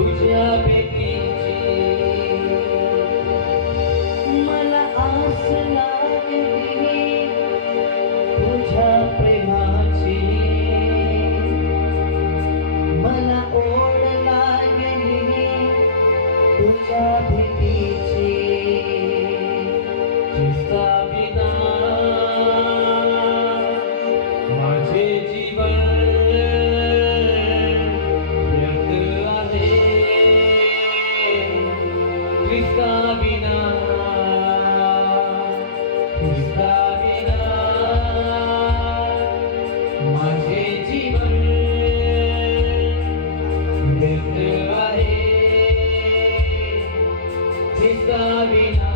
तुझ्या भेटीची मला आस लागली तुझ्या प्रेमाची मला ओढ लागली तुझ्या भेटीची तुझा बिना माझे जीवन व्यर्थ आहे तुझा बिना तुझा बिना माझे जीवन व्यर्थ आहे तुझा बिना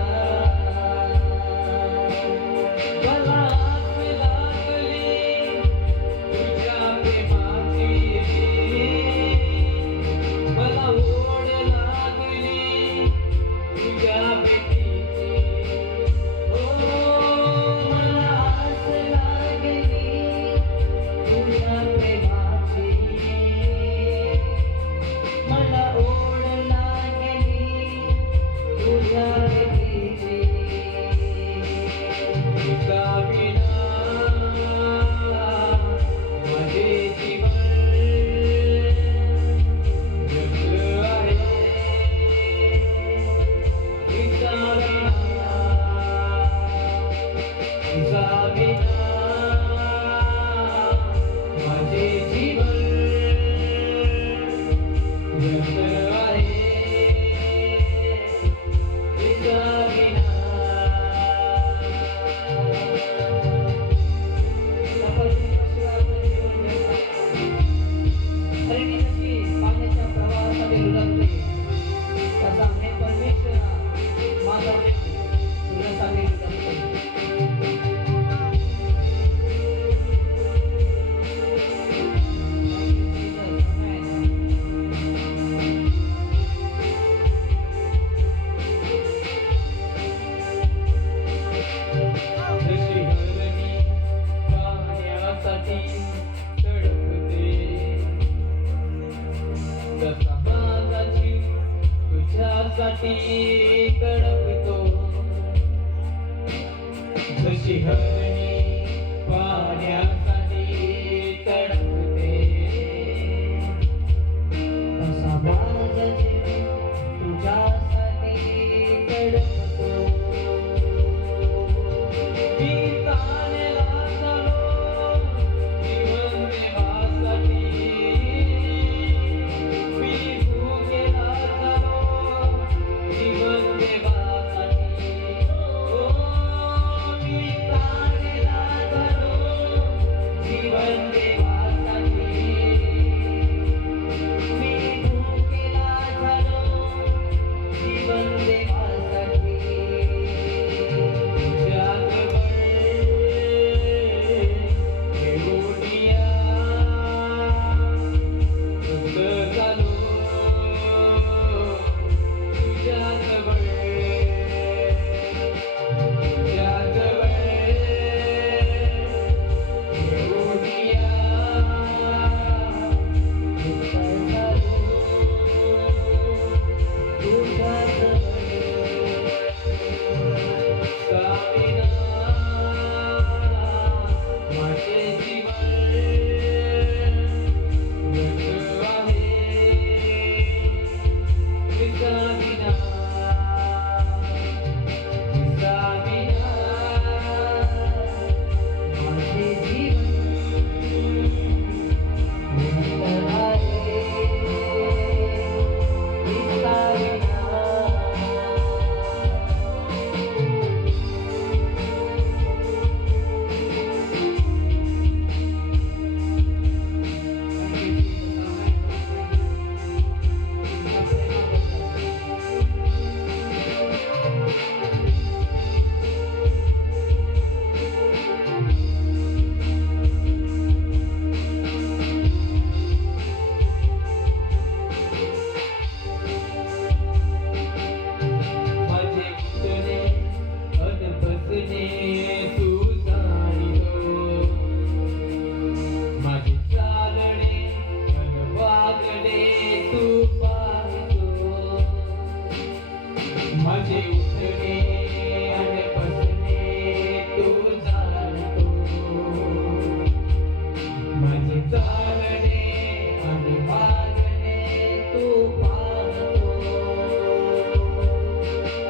मला आस लागली तुझ्या प्रेमाची मला ओढ लागली तुझ्या भेटीची हो मला आस लागली तुझ्या प्रेमाची मला ओढ लागली तुझ्या भेटीची तुझा बिना माझे जीवन व्यर्थ आहे तुझा बिना तुझा बिना माझे जीवन व्यर्थ आहे तुझा बिना हरिणी जशी पाण्याच्या प्रवाहामध्ये रुळते तसा हे परमेश्वरा माझा प्रेम तुझ्यासाठी रुळते जशी हरणी पाण्यासाठी तडपते तसा माझा जीव तुझ्यासाठी तडपतो जशी हरणी पाण्यासाठी तडपते तसा माझा जीव तुझ्यासाठी तडपतो मी ताणला चालो जीवन देवासाठी मी भुकेला चालो जीवन देवासाठी ओ मी ताणला चालो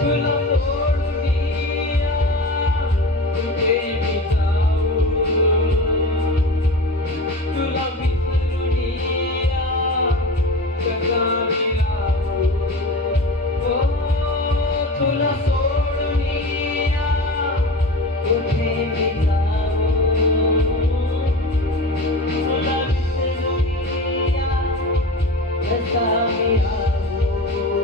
तुला सोडून कुठे मी जाऊ, तुला विसरून कसा मी राहू. हो, तुला सोडून कुठे मी जाऊ, तुला विसरून कसा मी राहू. तर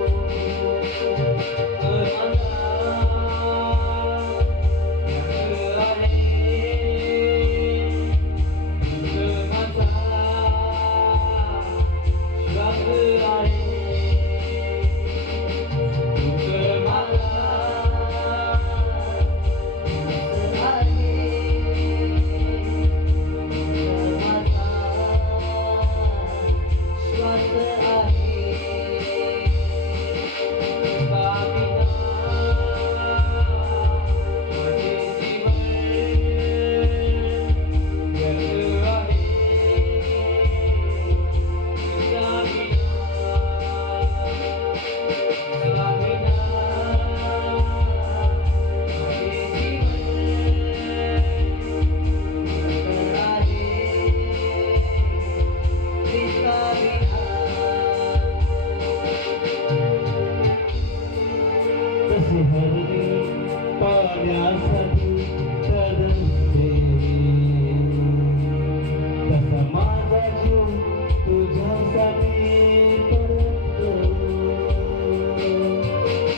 पाण्यासाठी तरसते, तसा माझा जीव तुझ्यासाठी तरसतो.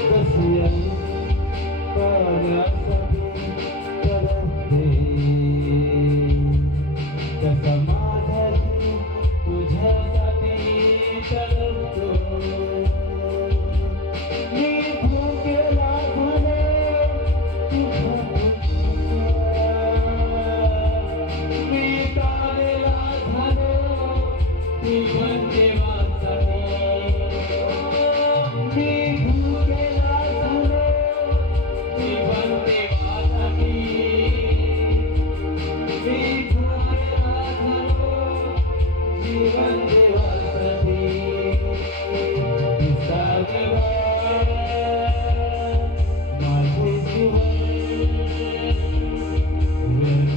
कशी पाण्यासाठी तरसते, तसा माझा जीव तुझ्यासाठी तरसतो. मी भुकेला झाले मी तारेला झालो तुझ्या देवासाठी. मी भुकेला झालो तुझ्या देवासाठी. मी तारेला झालो जीवन देवासाठी. माझे जीवन व्यर्थ आहे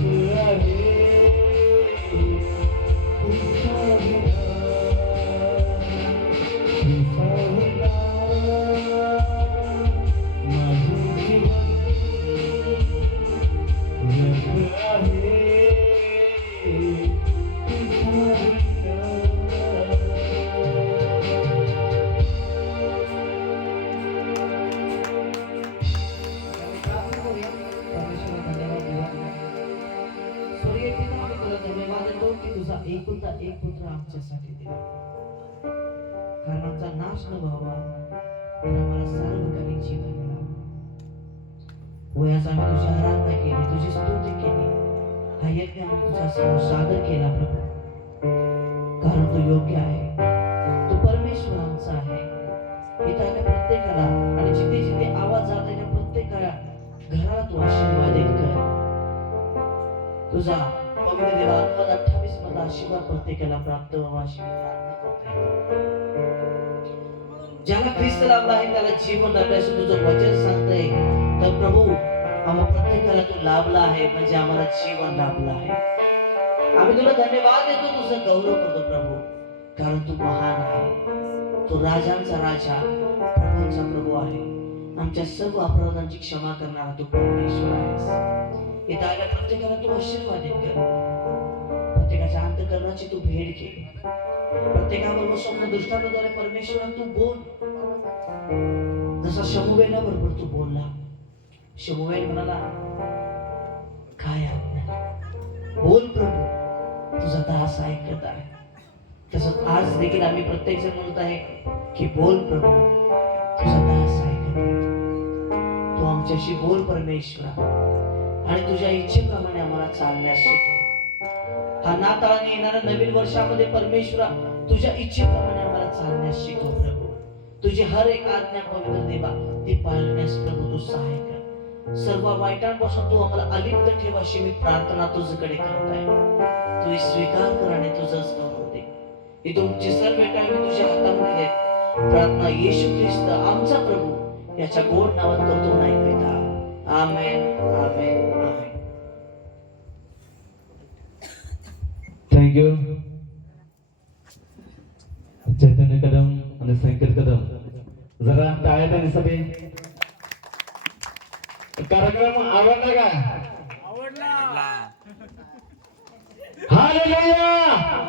तुझ्या विना. माझे जीवन व्यर्थ आहे तुझ्या विना. स्वर्गीय पिता, आम्ही तुला धन्यवाद देतो की तुझा एकुलता एक पुत्र आमच्यासाठी दिला, कारण आमचा नाश न व्हावा, तर आम्हाला सर्व काही जीवन मिळावं. वयास आम्ही तुझी आराधना केली, तुझी स्तुती केली, हा यज्ञ आम्ही तुझ्या समोर सादर केला प्रभू, कारण तू योग्य आहे, तू परमेश्वर आमचा आहे. इथं आल्या प्रत्येकाला आणि जिथे जिथे आवाज जात आहे प्रत्येकाला घराला तू आशीर्वादित कर. तुझा पवित्र देवानुवाद 28 मधला आशीर्वाद प्रत्येकाला प्राप्त व्हावा अशी मी प्रार्थना करते. ज्याला ख्रिस्त लाभला आहे त्याला जीवन लाभले असं तुझं वचन सांगतंय. तर प्रभू, आम्हा प्रत्येकाला तू लाभला आहे म्हणजे आम्हाला जीवन लाभलं आहे. आम्ही तुला धन्यवाद देतो, तुझं गौरव करतो प्रभू, कारण तू महान आहे. तू राजांचा राजा, प्रभूंचा प्रभू आहे. आमच्या सर्व अपराधांची क्षमा करणारा तू परमेश्वर आहेस. इथं आल्या प्रत्येकाला तू आशीर्वादित कर, प्रत्येकाच्या अंतःकरणाची तू भेट घे, प्रत्येकाबरोबर स्वप्न दृष्टांताद्वारे परमेश्वरा तू बोल. जसा शमूएला बरोबर तू बोलला, शमूएल म्हणाला काय आज्ञा, बोल प्रभू, तुझा दास ऐकत आहे. तसंच आज देखील आम्ही प्रत्येक जण म्हणत आहे की बोल प्रभू, तुझा दास ऐकत आहे. तू आमच्याशी बोल परमेश्वरा, आणि तुझ्या इच्छेप्रमाणे आम्हाला चालण्यास शिकव. हा नाताळाने येणाऱ्या नवीन वर्षामध्ये परमेश्वरा तुझ्या इच्छेप्रमाणे आम्हाला चालण्यास शिकव प्रभू. तुझी हर एक आज्ञा पवित्र देवा ती पाळण्यास प्रभू तू सहाय्य कर. सर्व वाईटांपासून तू आम्हाला अलिप्त ठेव अशी मी प्रार्थना तुझ्याकडे करत आहे. तू स्वीकार कर आणि तुझंच करून दे. ही तुमची सर्व वेळ मी तुझ्या हातामध्ये देत प्रार्थना येशू ख्रिस्त आमचा प्रभू याच्या गोड नावात करतो नाही पिता. आमेन आमेन आमेन. थँक्यू चैतन्य कदम आणि संकेत कदम. जरा टाळ्या त्यांच्यासाठी. कार्यक्रम आवडला का? आवडला. हालेलुया.